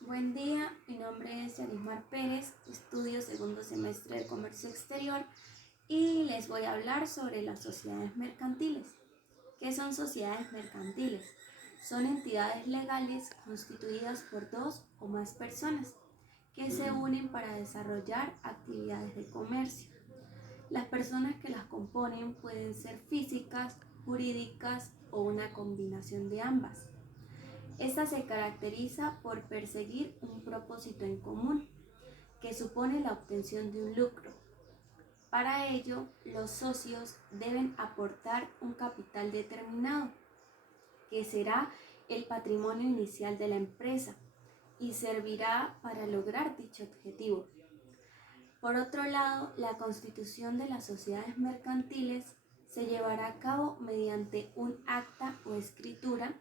Buen día, mi nombre es Yarismar Pérez, estudio segundo semestre de Comercio Exterior y les voy a hablar sobre las sociedades mercantiles. ¿Qué son sociedades mercantiles? Son entidades legales constituidas por dos o más personas que se unen para desarrollar actividades de comercio. Las personas que las componen pueden ser físicas, jurídicas o una combinación de ambas. Esta se caracteriza por perseguir un propósito en común, que supone la obtención de un lucro. Para ello, los socios deben aportar un capital determinado, que será el patrimonio inicial de la empresa y servirá para lograr dicho objetivo. Por otro lado, la constitución de las sociedades mercantiles se llevará a cabo mediante un acta o escritura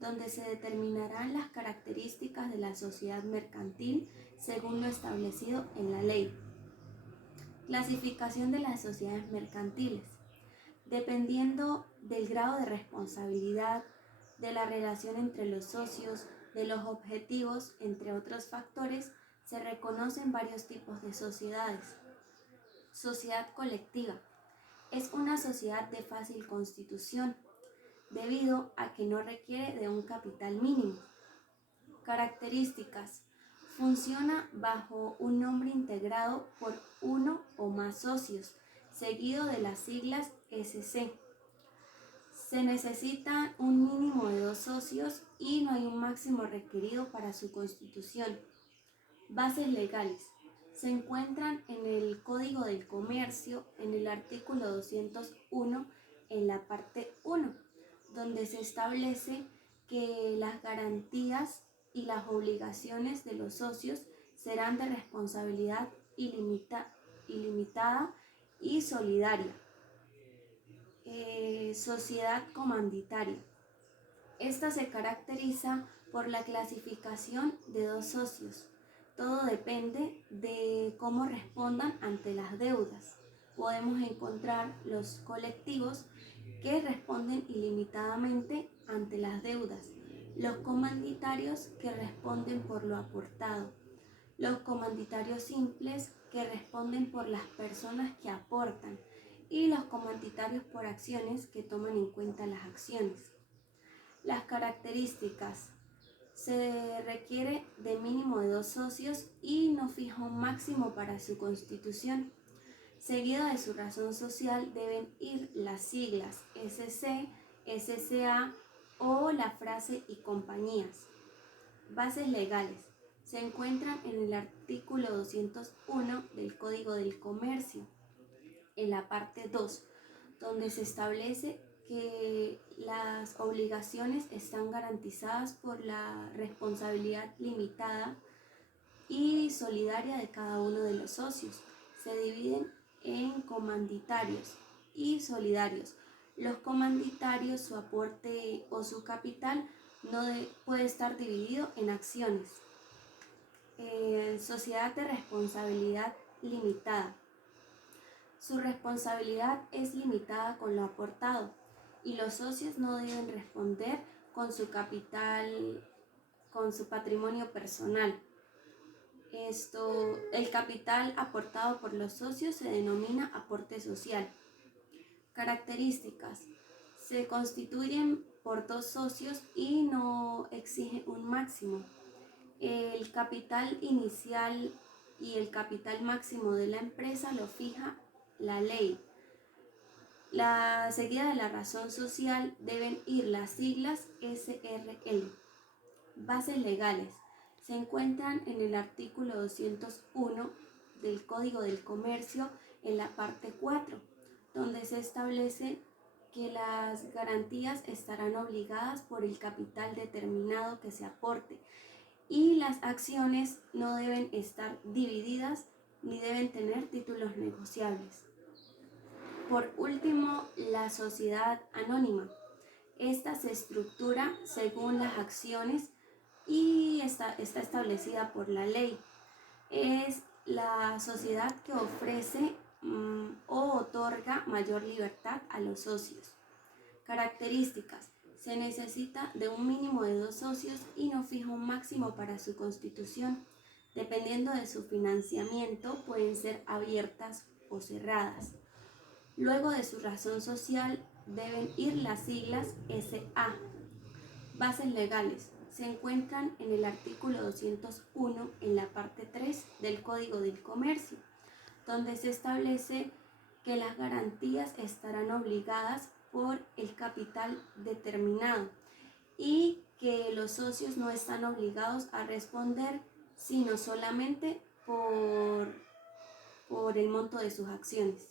donde se determinarán las características de la sociedad mercantil según lo establecido en la ley. Clasificación de las sociedades mercantiles. Dependiendo del grado de responsabilidad, de la relación entre los socios, de los objetivos, entre otros factores, se reconocen varios tipos de sociedades. Sociedad colectiva. Es una sociedad de fácil constitución, debido a que no requiere de un capital mínimo. Características. Funciona bajo un nombre integrado por uno o más socios, seguido de las siglas SC. Se necesita un mínimo de 2 socios y no hay un máximo requerido para su constitución. Bases legales. Se encuentran en el Código del Comercio, en el artículo 201, en la parte 1, donde se establece que las garantías y las obligaciones de los socios serán de responsabilidad ilimitada y solidaria. Sociedad comanditaria. Esta se caracteriza por la clasificación de dos socios. Todo depende de cómo respondan ante las deudas. Podemos encontrar los colectivos que responden ilimitadamente ante las deudas, los comanditarios que responden por lo aportado, los comanditarios simples que responden por las personas que aportan y los comanditarios por acciones que toman en cuenta las acciones. Las características. Se requiere de mínimo de 2 socios y no fija un máximo para su constitución. Seguido de su razón social deben ir las siglas SC, SCA o la frase y compañías. Bases legales. Se encuentran en el artículo 201 del Código del Comercio, en la parte 2, donde se establece que las obligaciones están garantizadas por la responsabilidad limitada y solidaria de cada uno de los socios. Se dividen en comanditarios y solidarios. Los comanditarios, su aporte o su capital puede estar dividido en acciones. Sociedad de responsabilidad limitada. Su responsabilidad es limitada con lo aportado y los socios no deben responder con su capital, con su patrimonio personal. El capital aportado por los socios se denomina aporte social. Características. Se constituyen por 2 socios y no exige un máximo. El capital inicial y el capital máximo de la empresa lo fija la ley. La seguida de la razón social deben ir las siglas SRL. Bases legales. Se encuentran en el artículo 201 del Código del Comercio en la parte 4, donde se establece que las garantías estarán obligadas por el capital determinado que se aporte y las acciones no deben estar divididas ni deben tener títulos negociables. Por último, la sociedad anónima. Esta se estructura según las acciones y está establecida por la ley. Es la sociedad que ofrece o otorga mayor libertad a los socios. Características. Se necesita de un mínimo de 2 socios y no fija un máximo para su constitución. Dependiendo de su financiamiento, pueden ser abiertas o cerradas. Luego de su razón social deben ir las siglas SA. Bases legales. Se encuentran en el artículo 201 en la parte 3 del Código del Comercio, donde se establece que las garantías estarán obligadas por el capital determinado y que los socios no están obligados a responder sino solamente por el monto de sus acciones.